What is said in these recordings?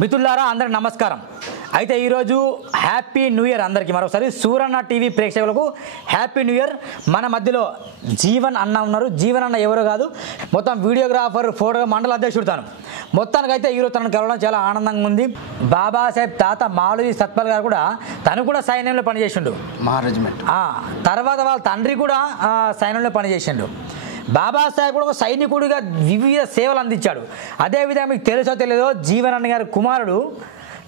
మిత్రులారా అందరికి నమస్కారం. అయితే ఈరోజు హ్యాపీ న్యూ ఇయర్ అందరికీ. మరోసారి సూరన్న టీవీ ప్రేక్షకులకు హ్యాపీ న్యూ ఇయర్. మన మధ్యలో జీవన్ అన్న ఉన్నారు. జీవన్ అన్న ఎవరో కాదు, మొత్తం వీడియోగ్రాఫర్, ఫోటో మండల అధ్యక్షుడు తాను. మొత్తానికైతే ఈరోజు తనను కలవడం చాలా ఆనందంగా ఉంది. బాబాసాహెబ్ తాత మాలవి సత్పాల్ గారు కూడా తను కూడా సైన్యంలో పనిచేసిండు, మహారెజిమెంట్. తర్వాత వాళ్ళ తండ్రి కూడా సైన్యంలో పనిచేసిండు. బాబాసాహెబ్ కూడా ఒక సైనికుడిగా వివిధ సేవలు అందించాడు. అదేవిధంగా మీకు తెలుసో తెలియదో జీవన్ అన్న గారి కుమారుడు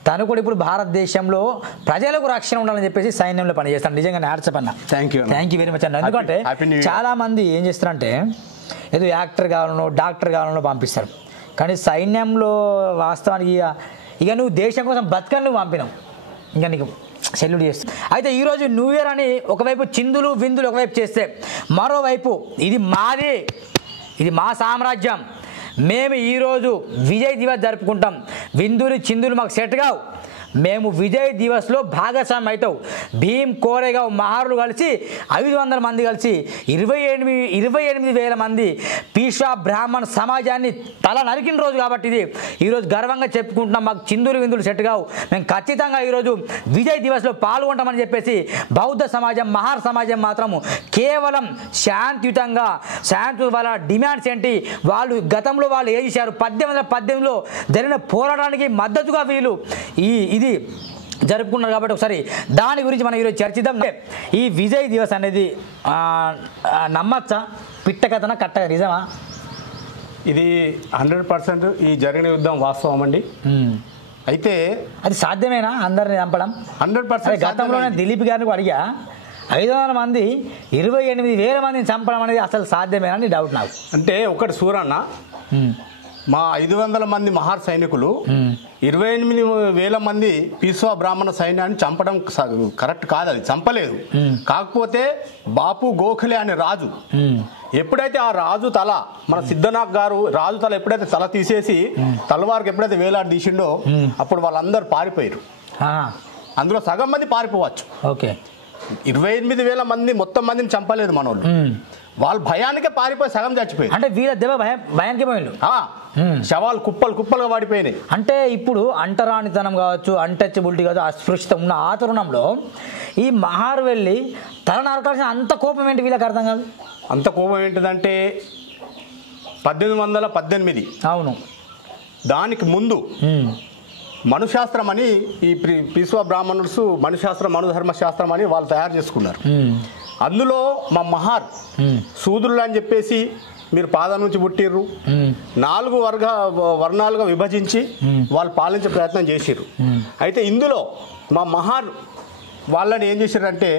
తను కూడా ఇప్పుడు భారతదేశంలో ప్రజలకు రక్షణ ఉండాలని చెప్పేసి సైన్యంలో పనిచేస్తాను. నిజంగా హ్యాట్సప్ అన్న. థ్యాంక్ యూ వెరీ మచ్ అన్న. ఎందుకంటే చాలా మంది ఏం చేస్తారంటే ఏదో యాక్టర్ కావాలనో డాక్టర్ కావాలనో పంపిస్తారు, కానీ సైన్యంలో వాస్తవానికి ఇక నువ్వు దేశం కోసం బతకని నువ్వు పంపినావు, ఇంకా నీకు సెల్యూట్ చేస్తాం. అయితే ఈరోజు న్యూ ఇయర్ అని ఒకవైపు చిందులు విందులు ఒకవైపు చేస్తే, మరోవైపు ఇది మాది, ఇది మా సామ్రాజ్యం, మేము ఈరోజు విజయ్ దివస్ జరుపుకుంటాం, విందులు చిందులు మాకు సెట్ కావు, మేము విజయ్ దివస్లో భాగస్వామి అవుతావు. భీమ్ కోరేగావ్ మహారులు కలిసి 500 మంది కలిసి 28,000 మంది పీష్వా బ్రాహ్మణ్ సమాజాన్ని తల నరికిన రోజు కాబట్టి ఇది ఈరోజు గర్వంగా చెప్పుకుంటున్నాం. మాకు చిందులు విందులు సెట్ కావు, మేము ఖచ్చితంగా ఈరోజు విజయ్ దివస్లో పాల్గొంటామని చెప్పేసి బౌద్ధ సమాజం, మహార్ సమాజం మాత్రము కేవలం శాంతియుతంగా వాళ్ళ డిమాండ్స్ ఏంటి, వాళ్ళు గతంలో వాళ్ళు ఏం చేశారు, 1818లో జరిగిన పోరాటానికి మద్దతుగా వీళ్ళు ఇది జరుపుకున్నారు కాబట్టి ఒకసారి దాని గురించి మనం ఈరోజు చర్చిద్దాం. ఈ విజయ్ దివస్ అనేది నమ్మచ్చా, పిట్ట కథన కట్ట నిజమా? ఇది 100% ఈ జరిగిన యుద్ధం వాస్తవం అండి. అయితే అది సాధ్యమేనా అందరిని చంపడం? 100%. గతంలోనే దిలీప్ గారిని అడిగా 500 మంది 28,000 మందిని చంపడం అనేది అసలు సాధ్యమేనా అని డౌట్ నాకు. అంటే ఒకటి సూరన్న, మా 500 మంది మహార్ సైనికులు 28,000 మంది పీష్వా బ్రాహ్మణ సైన్యాన్ని చంపడం కరెక్ట్ కాదు, అది చంపలేదు. కాకపోతే బాపు గోఖలే అనే రాజు ఎప్పుడైతే ఆ రాజు తల, మన సిద్ధనాథ్ గారు రాజు తల ఎప్పుడైతే తల తీసేసి తలవారికి ఎప్పుడైతే వేలాడి తీసిండో అప్పుడు వాళ్ళందరూ పారిపోయారు. అందులో సగం మంది పారిపోవచ్చు. ఓకే, 28,000 మంది మొత్తం మందిని చంపలేదు మనోళ్ళు, వాళ్ళ భయానికే పారిపోయి సగం చచ్చిపోయారు. అంటే వీళ్ళ దెబ్బ భయానికి పోయిండు, శవాలు కుప్పలుగా పడిపోయినాయి. అంటే ఇప్పుడు అంటరానితనం కావచ్చు, అన్టచబిలిటీ కావచ్చు, అస్పృశ్యత ఉన్న ఆ తరుణంలో ఈ మహారు వెళ్ళి తల నరకాల్సిన అంత కోపం ఏంటి వీళ్ళకి అర్థం కాదు. అంత కోపం ఏంటిదంటే 1818 అవును, దానికి ముందు మనుశాస్త్రం అని ఈ పీష్వా బ్రాహ్మణుస్ మనుశాస్త్రం, మనుధర్మశాస్త్రం అని వాళ్ళు తయారు చేసుకున్నారు. అందులో మా మహార్ శూద్రులు అని చెప్పేసి మీరు పాదం నుంచి పుట్టిర్రు, 4 వర్ణాలుగా విభజించి వాళ్ళు పాలించే ప్రయత్నం చేసిర్రు. అయితే ఇందులో మా మహార్ వాళ్ళని ఏం చేశారంటే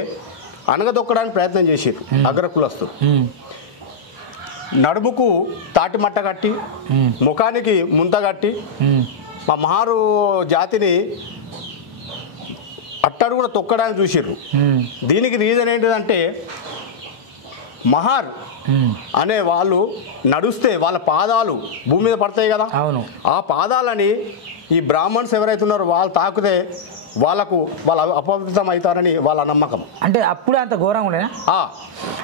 అనగదొక్కడానికి ప్రయత్నం చేసిర్రు. అగ్రకులస్తులు నడుముకు తాటిమట్ట కట్టి, ముఖానికి ముంత కట్టి మా మహారు జాతిని అట్టడు కూడా తొక్కడానికి చూసిర్రు. దీనికి రీజన్ ఏంటిదంటే మహార్ అనే వాళ్ళు నడుస్తే వాళ్ళ పాదాలు భూమి మీద పడతాయి కదా, అవును, ఆ పాదాలని ఈ బ్రాహ్మణ్స్ ఎవరైతే ఉన్నారో వాళ్ళు తాకితే వాళ్ళు అపవిత్రం అవుతారని వాళ్ళ నమ్మకం. అంటే అప్పుడే అంత ఘోరంగా ఉండేనా?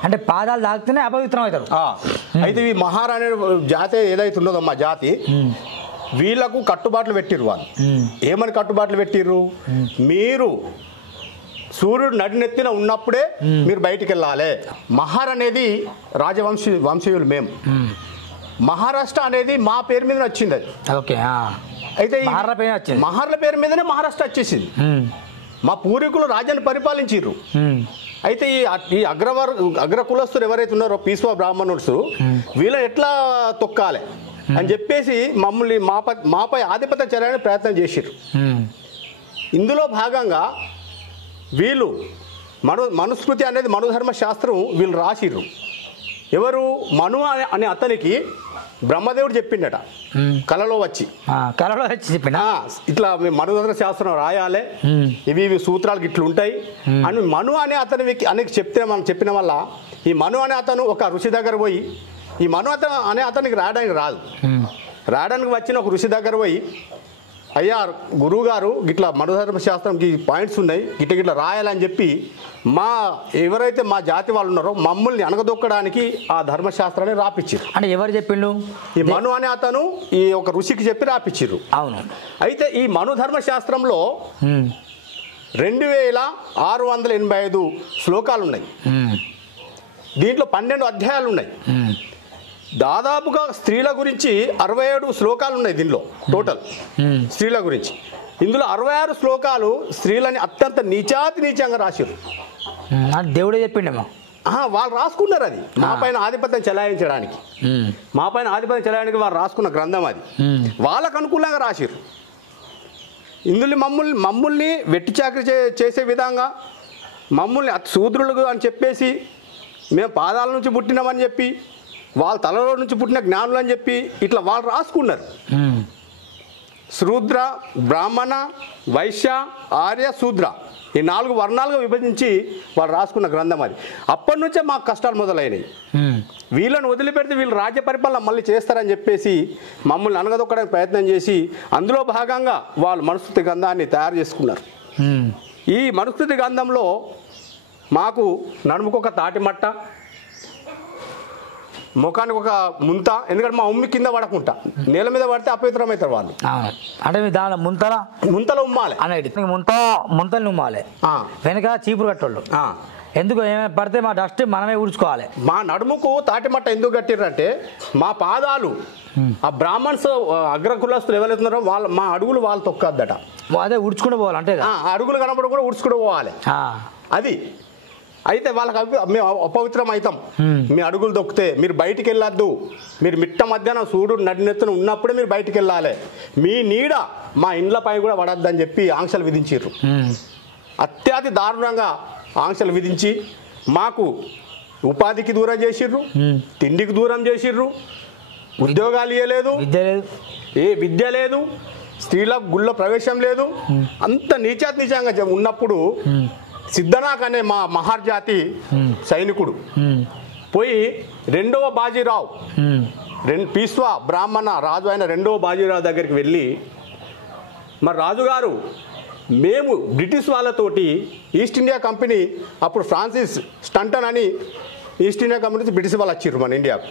అంటే పాదాలు తాకితేనే అపవిత్రం అవుతారు. అయితే ఈ మహార్ అనే జాతి ఏదైతే ఉన్నదో మా జాతి, వీళ్లకు కట్టుబాట్లు పెట్టిర్రు. వాళ్ళు ఏమని కట్టుబాట్లు పెట్టిర్రు, మీరు సూర్యుడు నడినెత్తిన ఉన్నప్పుడే మీరు బయటికి వెళ్ళాలి. మహార్ అనేది వంశీయులు మేము, మహారాష్ట్ర అనేది మా పేరు మీద వచ్చింది అది. ఓకే, అయితే మహార్ల పేరు మీదనే మహారాష్ట్ర వచ్చేసింది. మా పూర్వీకులు రాజ్యాన్ని పరిపాలించారు. అయితే ఈ అగ్ర కులస్తులు ఎవరైతే ఉన్నారో పీష్వా బ్రాహ్మణులు, వీళ్ళని ఎట్లా తొక్కాలి అని చెప్పేసి మమ్మల్ని మాపై ఆధిపత్యం చేయడానికి ప్రయత్నం చేసిర్రు. ఇందులో భాగంగా వీళ్ళు మనుస్మృతి అనేది మనుధర్మ శాస్త్రం వీళ్ళు రాసిర్రు. ఎవరు మను అనే అతనికి బ్రహ్మదేవుడు చెప్పిండట కలలో వచ్చి చెప్పిన, ఇట్లా మనుధర్మ శాస్త్రం రాయాలి, ఇవి సూత్రాలకు ఇట్లు ఉంటాయి అని మను అనే అతనికి చెప్పిన వల్ల ఈ మను అనే అతను ఒక ఋషి దగ్గర పోయి, ఈ మను అనే అతనికి రాయడానికి రాదు, రాయడానికి వచ్చిన ఒక ఋషి దగ్గర పోయి అయ్యా గురువు గారు గిట్లా మనుధర్మ శాస్త్రంకి పాయింట్స్ ఉన్నాయి, గిట్ల గిట్ల రాయాలని చెప్పి ఎవరైతే మా జాతి వాళ్ళు ఉన్నారో మమ్మల్ని అణగదొక్కడానికి ఆ ధర్మశాస్త్రాన్ని రాపిచ్చారు. అంటే ఎవరు చెప్పిండు? ఈ మను అనే అతను ఈ ఒక ఋషికి చెప్పి రాపిచ్చిర్రు. అవును. అయితే ఈ మను ధర్మశాస్త్రంలో 2685 శ్లోకాలు ఉన్నాయి. దీంట్లో 12 అధ్యాయాలు ఉన్నాయి. దాదాపుగా స్త్రీల గురించి 67 శ్లోకాలు ఉన్నాయి దీనిలో టోటల్ స్త్రీల గురించి. ఇందులో 66 శ్లోకాలు స్త్రీలని అత్యంత నీచంగా రాశారు. దేవుడే చెప్పిండేమో. వాళ్ళు రాసుకున్నారు, అది మా పైన ఆధిపత్యం చెలాయించడానికి వారు రాసుకున్న గ్రంథం అది. వాళ్ళకు అనుకూలంగా రాశారు. ఇందులో మమ్మల్ని వెట్టి చాకరీ చేసే విధంగా, మమ్మల్ని శూద్రులు అని చెప్పేసి, మేము పాదాల నుంచి పుట్టినామని చెప్పి, వాళ్ళ తలలో నుంచి పుట్టిన జ్ఞానులు అని చెప్పి ఇట్లా వాళ్ళు రాసుకున్నారు. శూద్ర, బ్రాహ్మణ, వైశ్య, ఆర్య, శూద్ర ఈ 4 వర్ణాలుగా విభజించి వాళ్ళు రాసుకున్న గ్రంథం అది. అప్పటి నుంచే మాకు కష్టాలు మొదలైనవి. వీళ్ళని వదిలిపెడితే వీళ్ళు రాజ్య పరిపాలన మళ్ళీ చేస్తారని చెప్పేసి మమ్మల్ని అనగదొక్కడానికి ప్రయత్నం చేసి అందులో భాగంగా వాళ్ళు మనుస్మృతి గ్రంథాన్ని తయారు చేసుకున్నారు. ఈ మనుస్మృతి గ్రంథంలో మాకు నడుముకొక తాటిమట్ట, ముఖానికి ఒక ముంత, ఎందుకంటే మా ఉమ్మి కింద పడకుండా నేల మీద పడితే అపవిత్రం అవుతారు వాళ్ళు. అంటే దాని ముంతలో ఉమ్మాలి అనేది, ముంతలు ఉమ్మాలి, వెనక చీపురు కట్టోళ్ళు. ఎందుకు ఏమైనా పడితే మా డస్ట్ మనమే ఊడ్చుకోవాలి. మా నడుముకు తాటిమట్ట ఎందుకు కట్టిర్రంటే మా పాదాలు ఆ బ్రాహ్మణ్స్ అగ్రకులస్తులు ఎవరైతున్నారో మా అడుగులు వాళ్ళు తొక్కద్దట. అదే ఊడ్చుకుంటూ పోవాలి, అంటే అడుగులు కనపడి కూడా ఊడ్చుకుంటూ పోవాలి అది. అయితే వాళ్ళకి మేము అపవిత్రం అవుతాం, మీ అడుగులు దొక్కితే మీరు బయటికి వెళ్ళొద్దు, మీరు మిట్ట మధ్యాహ్నం సూర్యుడు నడినెత్తున ఉన్నప్పుడే మీరు బయటికి వెళ్ళాలి, మీ నీడ మా ఇండ్లపై కూడా పడద్దని చెప్పి ఆంక్షలు విధించారు. అత్యతి దారుణంగా ఆంక్షలు విధించి మాకు ఉపాధికి దూరం చేసిర్రు, తిండికి దూరం చేసిర్రు, ఉద్యోగాలు ఇవ్వలేదు, ఏ విద్య లేదు, స్త్రీల గుళ్ళ ప్రవేశం లేదు. అంత నీచంగా ఉన్నప్పుడు సిద్ధనాక్ అనే మా మహార్జాతి సైనికుడు పోయి 2వ బాజీరావు, పీస్వా బ్రాహ్మణ రాజు అయిన 2వ బాజీరావు దగ్గరికి వెళ్ళి, మరి రాజుగారు మేము బ్రిటిష్ వాళ్ళతోటి ఈస్ట్ ఇండియా కంపెనీ, అప్పుడు ఫ్రాన్సిస్ స్టంటన్ అని ఈస్ట్ ఇండియా కంపెనీ నుంచి బ్రిటిష్ వాళ్ళు వచ్చిర్రు మన ఇండియాకు.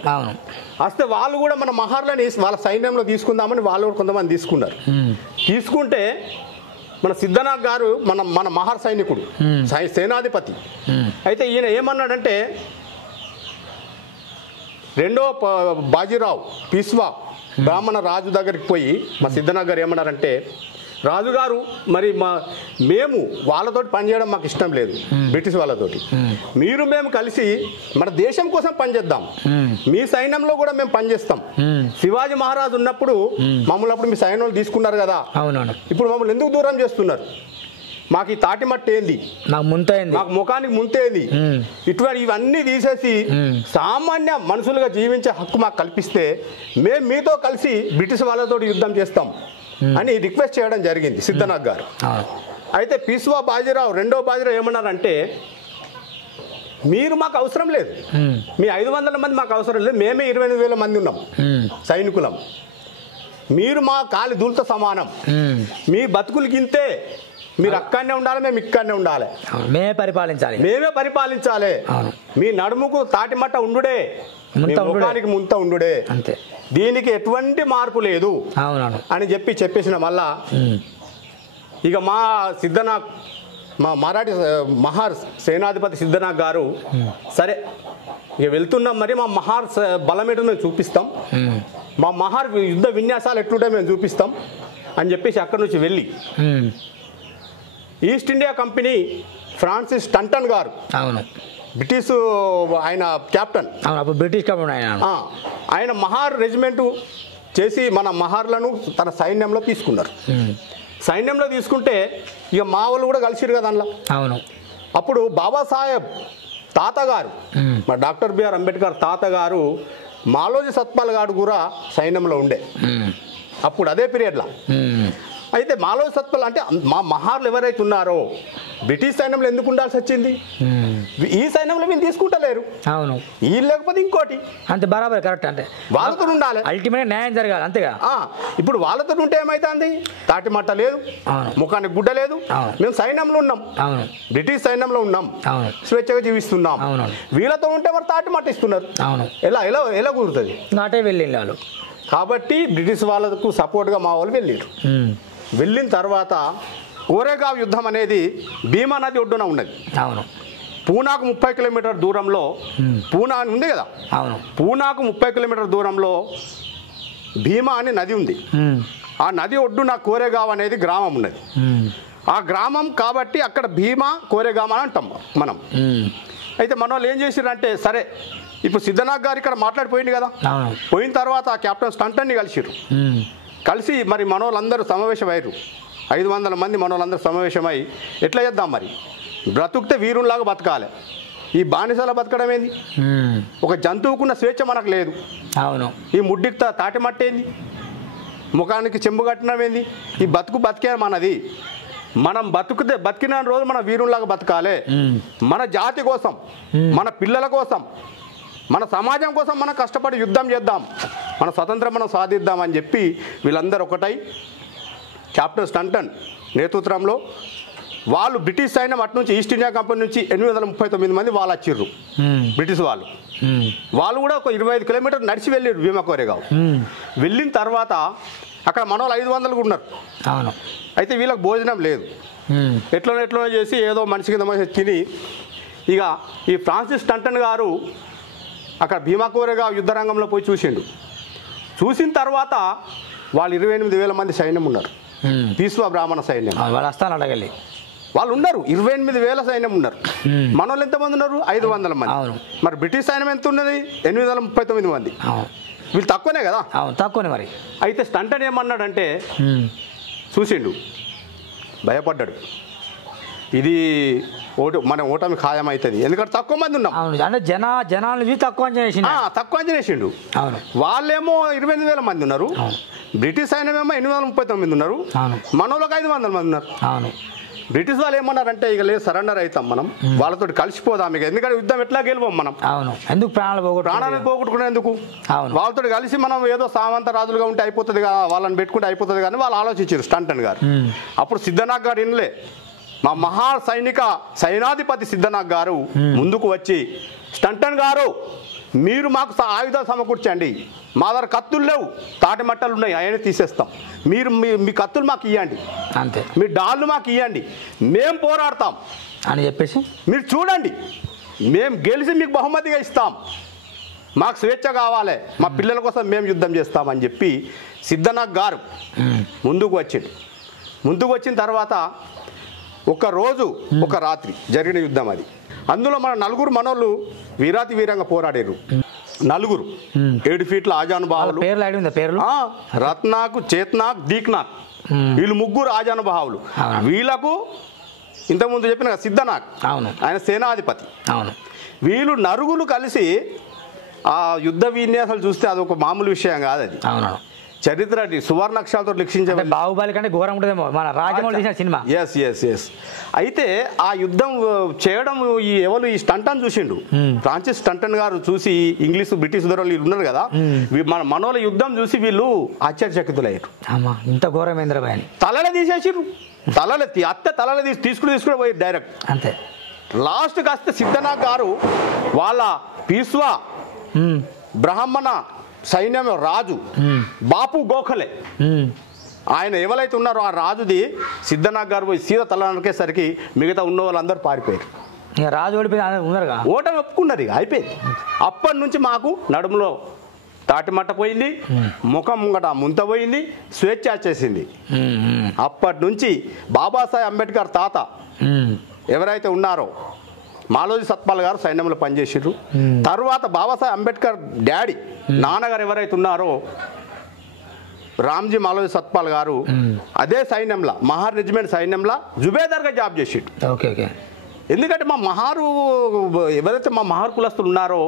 వస్తే వాళ్ళు కూడా మన మహార్లని వాళ్ళ సైన్యంలో తీసుకుందామని వాళ్ళు కూడా కొంతమంది తీసుకున్నారు. తీసుకుంటే మన సిద్ధనాథ్ గారు మన మహార్ సైనికుడు, సేనాధిపతి. అయితే ఈయన ఏమన్నాడంటే 2వ బాజీరావు పీస్వా బ్రాహ్మణ రాజు దగ్గరికి పోయి మా సిద్ధనాథ్ గారు ఏమన్నారంటే, రాజుగారు మరి మేము వాళ్ళతోటి పనిచేయడం మాకు ఇష్టం లేదు, బ్రిటిష్ వాళ్ళతోటి, మేము కలిసి మన దేశం కోసం పనిచేద్దాం, మీ సైన్యంలో కూడా మేము పనిచేస్తాం. శివాజీ మహారాజు ఉన్నప్పుడు మమ్మల్ని అప్పుడు మీ సైన్యంలో తీసుకున్నారు కదా, ఇప్పుడు మమ్మల్ని ఎందుకు దూరం చేస్తున్నారు? మాకు ఈ తాటిమట్టి ఏంది, మాకు ముఖానికి ముంతేంది, ఇవన్నీ తీసేసి సామాన్య మనుషులుగా జీవించే హక్కు మాకు కల్పిస్తే మేము మీతో కలిసి బ్రిటిష్ వాళ్ళతో యుద్ధం చేస్తాం అని రిక్వెస్ట్ చేయడం జరిగింది సిద్ధనాథ్ గారు. అయితే పీస్వా బాజీరావు 2వ బాజీరావు ఏమన్నారంటే, మీరు మాకు అవసరం లేదు, మీ 500 మంది మాకు అవసరం లేదు, మేమే 28,000 మంది ఉన్నాం సైనికులం, మీరు మా కాలి దూలతో సమానం, మీ బతుకులు గింతే, మీరు అక్కడనే ఉండాలి, మేము ఇక్కడనే ఉండాలి, మేమే పరిపాలించాలి, మీ నడుముకు తాటిమట్ట ఉండుడే, ముఖానికి ముంత ఉండుడే, దీనికి ఎటువంటి మార్పు లేదు అని చెప్పేసిన వల్ల ఇక మా సిద్ధనాథ్, మా మరాఠీ మహార్ సేనాధిపతి సిద్ధనాథ్ గారు, సరే ఇక వెళ్తున్నాం, మరి మా మహార్ బలం ఏంటో మేము చూపిస్తాం, మా మహార్ యుద్ధ విన్యాసాలు ఎట్లుంటాయో మేము చూపిస్తాం అని చెప్పేసి అక్కడి నుంచి వెళ్ళి ఈస్ట్ ఇండియా కంపెనీ ఫ్రాన్సిస్ స్టంటన్ గారు, బ్రిటిష్ ఆయన క్యాప్టెన్, ఆయన మహార్ రెజిమెంటు చేసి మన మహార్లను తన సైన్యంలో తీసుకున్నారు. సైన్యంలో తీసుకుంటే ఇక మా వాళ్ళు కూడా కలిసిరు కదా అందులో. అప్పుడు బాబాసాహెబ్ తాతగారు, మా డాక్టర్ బిఆర్ అంబేద్కర్ తాతగారు, మాలోజీ సత్పాల్ గారు కూడా సైన్యంలో ఉండే అప్పుడు అదే పీరియడ్లో. అయితే అయితే మాలోజీ సత్పాల్ అంటే మా మహార్లు ఎవరైతే ఉన్నారో బ్రిటిష్ సైన్యంలో ఎందుకు ఉండాల్సి వచ్చింది? ఈ సైన్యంలో వీళ్ళు తీసుకుంటలేరు. అవును, వీళ్ళు లేకపోతే ఇంకోటి. అంతే బరాబర్ కరెక్ట్. అంటే వాళ్ళతో ఉండాలి, అల్టిమేట్ న్యాయం జరగాలి అంతేగా. ఇప్పుడు వాళ్ళతో ఉంటే ఏమైతుంది? తాటి మట్ట లేదు, ముఖానికి గుడ్డ లేదు. మేము సైన్యంలో ఉన్నాం, బ్రిటిష్ సైన్యంలో ఉన్నాం, స్వేచ్ఛగా జీవిస్తున్నాం. వీళ్ళతో ఉంటే మరి తాటి మట్ట ఇస్తున్నారు. ఎలా ఎలా ఎలా కుదురుతుంది? నాటే వెళ్ళి వాళ్ళు. కాబట్టి బ్రిటిష్ వాళ్ళకు సపోర్ట్గా మా వాళ్ళు వెళ్ళారు. వెళ్ళిన తర్వాత కోరేగావ్ యుద్ధం అనేది భీమా నది ఒడ్డున ఉన్నది. అవును, పూనాకు 30 కిలోమీటర్ దూరంలో, పూనా అని ఉంది కదా, అవును, పూనాకు 30 కిలోమీటర్ దూరంలో భీమా అని నది ఉంది. ఆ నది ఒడ్డున కోరేగావ్ అనేది గ్రామం ఉన్నది. ఆ గ్రామం కాబట్టి అక్కడ భీమా కోరేగావ్ అని అంటాం మనం. అయితే మన వాళ్ళు ఏం చేసిరంటే, సరే ఇప్పుడు సిద్ధనాథ్ గారు ఇక్కడ మాట్లాడిపోయింది కదా, పోయిన తర్వాత కెప్టెన్ స్టంటన్ని కలిసిరు. కలిసి మరి మన వాళ్ళందరూ సమావేశమయ్యారు. 500 మంది మన వాళ్ళందరూ సమావేశమై ఎట్లా చేద్దాం మరి, బ్రతుకుతే వీరునిలాగా బతకాలి, ఈ బానిసలా బతకడం ఏంది, ఒక జంతువుకున్న స్వేచ్ఛ మనకు లేదు. అవును, ఈ ముడ్డికి తాటి మట్టేంది, ముఖానికి చెంబు కట్టడం ఏంది, ఈ బతికే మనది. మనం బతికిన రోజు మన వీరునిలాగా బతకాలి, మన జాతి కోసం, మన పిల్లల కోసం, మన సమాజం కోసం మనం కష్టపడి యుద్ధం చేద్దాం, మన స్వతంత్రం మనం సాధిద్దాం అని చెప్పి వీళ్ళందరూ ఒకటై కెప్టెన్ స్టంటన్ నేతృత్వంలో వాళ్ళు బ్రిటిష్ సైన్యం అటు నుంచి ఈస్ట్ ఇండియా కంపెనీ నుంచి 839 మంది వాళ్ళు వచ్చిర్రు. బ్రిటిష్ వాళ్ళు కూడా ఒక 25 కిలోమీటర్లు నడిచి వెళ్ళారు భీమా కోరేగావ్. వెళ్ళిన తర్వాత అక్కడ మన వాళ్ళు 500 ఉన్నారు. అయితే వీళ్ళకి భోజనం లేదు, ఎట్లనో చేసి ఏదో మనిషి కింద తిని ఇక ఈ ఫ్రాన్సిస్ స్టంటన్ గారు అక్కడ భీమా కోరేగావ్ యుద్ధ రంగంలో పోయి చూసిండు. చూసిన తర్వాత వాళ్ళు 28,000 మంది సైన్యం ఉన్నారు, పీస్వా బ్రాహ్మణ సైన్యం. వాళ్ళు ఉన్నారు, 28,000 సైన్యం ఉన్నారు. మన వాళ్ళు ఎంతమంది ఉన్నారు? 500 మంది. మరి బ్రిటిష్ సైన్యం ఎంత ఉన్నది? 839 మంది. వీళ్ళు తక్కువనే కదా, తక్కువనే మరి. అయితే స్టంటన్ ఏమన్నాడంటే, చూసిండు, భయపడ్డాడు, ఇది మన ఓటమి ఖాయమవుతుంది, ఎందుకంటే తక్కువ మంది ఉన్నాం. అంటే జనాలు తక్కువ అంచనా వేసిండు. వాళ్ళేమో 28,000 మంది ఉన్నారు, బ్రిటిష్ సైన్యం ఏమో 839 మంది ఉన్నారు, మనోళ్ళకి 500 మంది ఉన్నారు. బ్రిటిష్ వాళ్ళు ఏమన్నారంటే, ఇక లేదు సరెండర్ అవుతాం మనం, వాళ్ళతో కలిసిపోదాం ఇక, ఎందుకంటే యుద్ధం ఎట్లా గెలువం మనం, ఎందుకు ప్రాణాలను పోగొట్టుకునేందుకు, వాళ్ళతో కలిసి మనం ఏదో సామంత రాజులుగా ఉంటే అయిపోతుంది కదా, వాళ్ళని పెట్టుకుంటే అయిపోతుంది కానీ వాళ్ళు ఆలోచించారు స్టంటన్ గారు. అప్పుడు సిద్ధనాథ్ గారు ఇన్లే, మా మహా సైనాధిపతి సిద్ధనాథ్ గారు ముందుకు వచ్చి, స్టంటన్ గారు మీరు మాకు ఆయుధాలు సమకూర్చండి, మా దగ్గర కత్తులు లేవు, తాటి మట్టలు ఉన్నాయి, అవన్నీ తీసేస్తాం, మీరు మీ కత్తులు మాకు ఇవ్వండి, అంతే, మీ డాళ్ళు మాకు ఇవ్వండి, మేము పోరాడతాం అని చెప్పేసి మీరు చూడండి, మేము గెలిచి మీకు బహుమతిగా ఇస్తాం, మాకు స్వేచ్ఛ కావాలి, మా పిల్లల కోసం మేము యుద్ధం చేస్తామని చెప్పి సిద్ధనాథ్ గారు ముందుకు వచ్చాడు. ముందుకు వచ్చిన తర్వాత ఒక రోజు ఒక రాత్రి జరిగిన యుద్ధం అది. అందులో మన 4 మనోళ్ళు వీరాతి వీరంగా పోరాడారు. 4 7 ఫీట్ల ఆజానుభావులు, రత్నాక్, చేత్నాక్, దీక్నాక్, వీళ్ళు 3 ఆజానుభావులు. వీళ్ళకు ఇంతకుముందు చెప్పిన సిద్ధనాక్ ఆయన సేనాధిపతి. వీళ్ళు 4 కలిసి ఆ యుద్ధ విన్యాసాలు చూస్తే అదొక మామూలు విషయం కాదు, అది చరిత్ర సువర్ణాక్షరాలతో లిఖించే బాహుబలి కంటే ఘోరం ఉంటుందేమో మన రాజమౌళి సినిమా. ఎస్. అయితే ఆ యుద్ధం చేయడం ఈ స్టంటన్ చూసిండు, ఫ్రాన్సిస్ స్టంటన్ గారు చూసి, ఇంగ్లీష్ బ్రిటిష్ దొరలు వీళ్ళు ఉన్నారు కదా, మన మనోళ్ళ యుద్ధం చూసి వీళ్ళు ఆశ్చర్యచకితులయ్యారు. ఇంత ఘోరమేంద్ర తలలే తీసేసిర్రు, తలలే తీసుకుని పోయి డైరెక్ట్ అంతే. లాస్ట్ కాస్త సిద్ధనాథ్ గారు వాళ్ళ పీస్వా బ్రాహ్మణ సైన్యం రాజు బాపు గోఖలే, ఆయన ఎవరైతే ఉన్నారో ఆ రాజుది సిద్ధనాథ్ గారు పోయి సీత తల నరికేసరికి మిగతా ఉన్న వాళ్ళందరూ పారిపోయారు. రాజు ఓటమి ఒప్పుకున్నారు, ఇక అయిపోయింది. అప్పటి నుంచి మాకు నడుములో తాటిమట్ట పోయింది, ముఖం ముంగట ముంత పోయింది, స్వేచ్ఛ వచ్చేసింది. అప్పటి నుంచి బాబాసాహెబ్ అంబేద్కర్ తాత ఎవరైతే ఉన్నారో మాలోజీ సత్పాల్ గారు సైన్యంలో పనిచేసారు. తర్వాత బాబాసాహెబ్ అంబేద్కర్ డాడీ నాన్నగారు ఎవరైతే ఉన్నారో రామ్జీ మాలోజీ సత్పాల్ గారు అదే సైన్యంలో, మహార్ రెజిమెంట్ సైన్యంలో జుబేదార్గా జాబ్ చేసాడు. ఎందుకంటే మా మహారు ఎవరైతే మా మహార్ కులస్తులు ఉన్నారో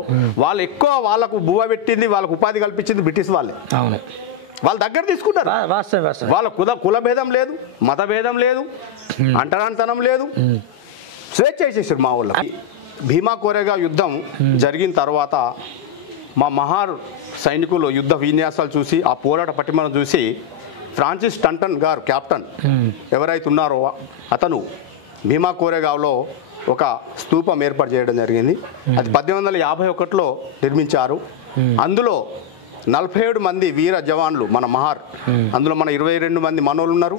వాళ్ళు ఎక్కువ, వాళ్ళకు బువ్వ పెట్టింది, వాళ్ళకు ఉపాధి కల్పించింది బ్రిటిష్ వాళ్ళే. వాళ్ళ దగ్గర తీసుకుంటారు. వాస్తవం వాస్తవం. వాళ్ళ కుల భేదం లేదు, మత భేదం లేదు, అంటరానితనం లేదు, స్వేచ్ఛ చేసేసారు మా వాళ్ళు. భీమా కోరేగా యుద్ధం జరిగిన తర్వాత మా మహార్ సైనికులు యుద్ధ విన్యాసాలు చూసి, ఆ పోరాట పటిమను చూసి ఫ్రాన్సిస్ టంటన్ గారు క్యాప్టెన్ ఎవరైతే ఉన్నారో అతను భీమా కోరేగావ్లో ఒక స్తూపం ఏర్పాటు చేయడం జరిగింది. అది 1851లో నిర్మించారు. అందులో 47 మంది వీర జవాన్లు మన మహార్, అందులో మన 22 మంది మనోళ్ళు ఉన్నారు.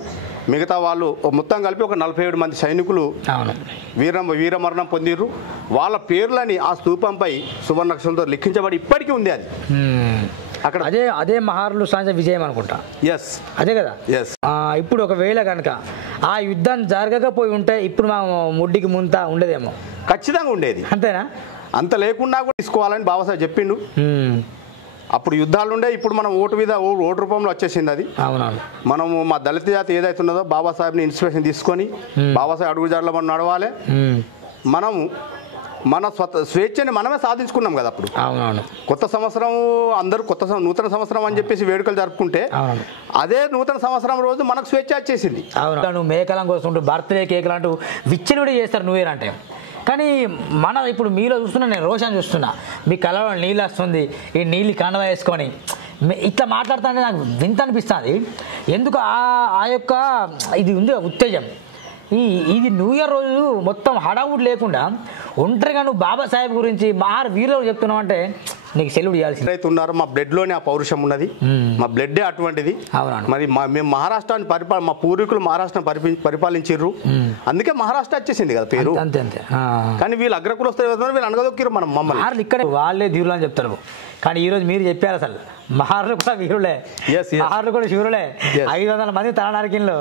మిగతా వాళ్ళు మొత్తం కలిపి ఒక 47 మంది సైనికులు వీరమరణం పొందిర్రు. వాళ్ళ పేర్లని ఆ స్తూపంపై సువర్ణాక్షరంతో లిఖించబడి ఇప్పటికీ ఉంది. అది అక్కడ అదే మహార్లు సాధించిన విజయం అనుకుంటా. ఎస్, అదే కదా. ఇప్పుడు ఒకవేళ కనుక ఆ యుద్ధం జరగకపోయి ఉంటే ఇప్పుడు మా ముడ్డికి ముంత ఉండేదేమో. ఖచ్చితంగా ఉండేది. అంతేనా? అంత లేకుండా కూడా తీసుకోవాలని బాబాసాహెబ్ చెప్పిండు. అప్పుడు యుద్ధాలు ఉండే, ఇప్పుడు మనం ఓటు రూపంలో వచ్చేసింది. అది మనము మా దళిత జాతి ఏదైతే ఉన్నదో బాబాసాహెబ్ని ఇన్స్పిరేషన్ తీసుకొని బాబాసాహెబ్ అడుగుజాడలో మనం నడవాలి. మనము మన స్వేచ్ఛని మనమే సాధించుకున్నాం కదా. అప్పుడు కొత్త సంవత్సరం అందరూ నూతన సంవత్సరం అని చెప్పేసి వేడుకలు జరుపుకుంటే అదే నూతన సంవత్సరం రోజు మనకు స్వేచ్ఛ వచ్చేసింది. నువ్వు మేకలం కోసం బర్త్డే కేకులు అంటూ విచ్చలుడి చేస్తారు న్యూ ఇయర్ అంటే. కానీ ఇప్పుడు మీలో చూస్తున్నా, నేను రోషన్ చూస్తున్నా, మీ కళ్ళలో నీళ్ళు వస్తుంది. ఈ నీళ్ళు కండవ వేసుకొని ఇట్లా మాట్లాడుతుంటే నాకు వింత అనిపిస్తుంది. ఎందుకు ఆ యొక్క ఇది ఉంది ఉత్తేజం. ఇది న్యూ ఇయర్ రోజు మొత్తం హడావుడ్ లేకుండా ఒంటరిగా నువ్వు బాబాసాహెబ్ గురించి మహార్ వీరులు చెప్తున్నావు అంటే నీకు సెల్యూట్ చేయాల్సింది. ఎవరైతే ఉన్నారో మా బ్లడ్లోనే ఆ పౌరుషం ఉన్నది, మా బ్లడ్డే అటువంటిది. మరి మేము మహారాష్ట్రాన్ని మా పూర్వీకులు మహారాష్ట్రాన్ని పరిపాలించారు, అందుకే మహారాష్ట్ర వచ్చేసింది కదా పేరు. అంతే అంతే. కానీ వీళ్ళు అగ్రకులస్తులు వీళ్ళు అనగదొక్కిరు మనం మమ్మల్ని. ఇక్కడ వాళ్ళే ధీరులు అని చెప్తారు. కానీ ఈరోజు మీరు చెప్పారు అసలు మహార్లు కూడా వీరులే, మహార్లు కూడా శూరులే. 500 మంది తల నరికిన్లు.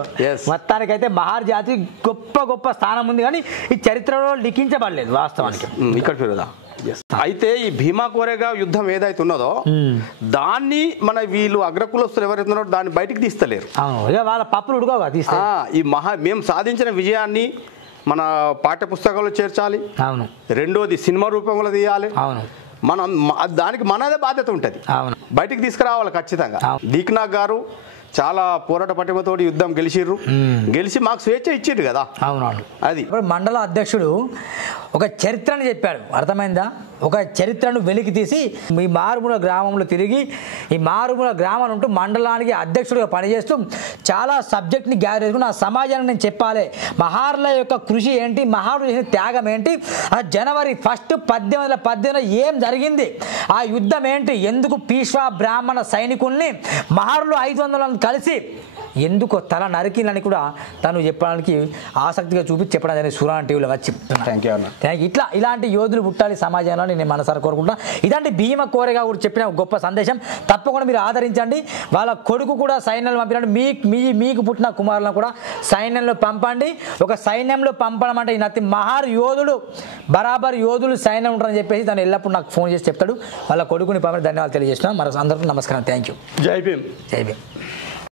మొత్తానికైతే మహార్ జాతి గొప్ప గొప్ప స్థానం ఉంది, కానీ ఈ చరిత్రలో లిఖించబడలేదు వాస్తవానికి. ఇక్కడ చూడదా. అయితే ఈ భీమా కోరేగావ్ యుద్ధం ఏదైతే ఉన్నదో దాన్ని వీళ్ళు అగ్రకులస్తులు ఎవరైతే ఉన్నారో దాన్ని బయటికి తీస్తలేరు. వాళ్ళ పప్పులు ఉడుకోగా తీస్తా. మేము సాధించిన విజయాన్ని మన పాఠ్య పుస్తకాల్లో చేర్చాలి. అవును. రెండోది సినిమా రూపంలో తీయాలి. అవును. మనం దానికి మనదే బాధ్యత ఉంటుంది. బయటికి తీసుకురావాలి ఖచ్చితంగా. దీక్నాథ్ గారు చాలా పోరాట పటిమతోటి యుద్ధం గెలిచి మాకు స్వేచ్ఛ ఇచ్చిండు కదా. అవునవును. అది మండల అధ్యక్షుడు ఒక చరిత్రను చెప్పాడు, అర్థమైందా? ఒక చరిత్రను వెలికి తీసి ఈ మారుమూల గ్రామంలో తిరిగి, ఈ మారుమూల గ్రామం ఉంటూ మండలానికి అధ్యక్షుడిగా పనిచేస్తూ చాలా సబ్జెక్ట్ని గ్యాదర్ చేసుకుని ఆ సమాజానికి నేను చెప్పాలి మహార్ల యొక్క కృషి ఏంటి, మహారుడు చేసిన త్యాగం ఏంటి, జనవరి 1, 1818 ఏం జరిగింది, ఆ యుద్ధం ఏంటి, ఎందుకు పీష్వా బ్రాహ్మణ సైనికుల్ని మహారులు 500 కలిసి ఎందుకు తల నరికిందని కూడా తను చెప్పడానికి ఆసక్తిగా చూపించి చెప్పడం జరిగింది సురాన్ టీవీలో వచ్చి. Thank you. ఇలాంటి యోధులు పుట్టాలి సమాజంలో నేను మనసారి కోరుకుంటా. ఇలాంటి భీమ కోరేగా కూడా చెప్పిన గొప్ప సందేశం తప్పకుండా మీరు ఆదరించండి. వాళ్ళ కొడుకు కూడా సైన్యంలో పంపినండి. మీకు పుట్టిన కుమారులను కూడా సైన్యంలో పంపండి. ఒక సైన్యంలో పంపడం అంటే నతి మహార్ యోధుడు బరాబర్ యోధులు సైన్యం ఉంటారని చెప్పేసి తను ఎల్లప్పుడు నాకు ఫోన్ చేసి చెప్తాడు. వాళ్ళ కొడుకుని పంపని ధన్యవాదాలు తెలియజేస్తున్నాను. మరి అందరికీ నమస్కారం. Thank you. జై భీమ్. జై భీమ్.